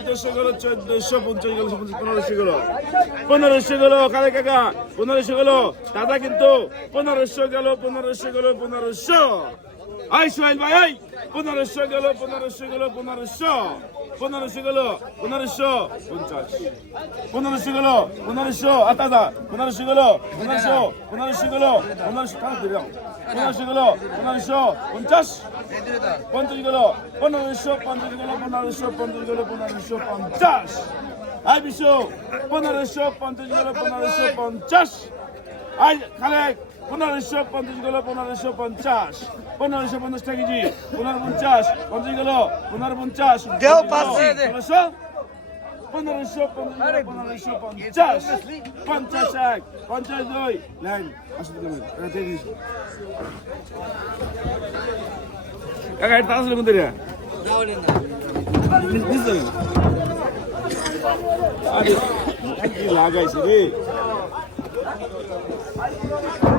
চোদ্দশো গেলো গেলো পনেরোশো গেলো। পনেরোশো গেলো কালে কাকা, পনেরোশো গেলো। দাদা কিন্তু পনেরোশো গেল পনেরোশো গেল, পনেরোশো। আই সোহেল ভাই পনেরোশো গেল পনেরোশো গেল পনেরোশো পনেরোশো গেল পনেরোশো পঞ্চাশ পনেরোশো গেল পনেরোশো আতাদা পনেরোশো গেল পনেরোশো পনেরোশো গেল পনেরোশো পনেরোশো গেল পনেরোশো পঞ্চাশ পঞ্চাশ গেল পনেরোশো পঞ্চাশ গেল পনেরোশো পঞ্চাশ গেল পনেরোশো পঞ্চাশ আই বিশ্ব পনেরোশো পঞ্চাশ গেল পনেরোশো পঞ্চাশ আই খালেক পনেরোশো পঞ্চাশ গেল পনেরোশো পঞ্চাশ। পনেরোশো পঞ্চাশ টাকা কেজি পনেরো পঞ্চাশ গেল পনেরো পঞ্চাশ। ষোলোশো পনেরোশো? পনেরোশো পঞ্চাশ পঞ্চাশ। এক পঞ্চাশ দুই। লাইন কাকা এটা আসলে কোন দিকে লাগাইছে রে। Thank you.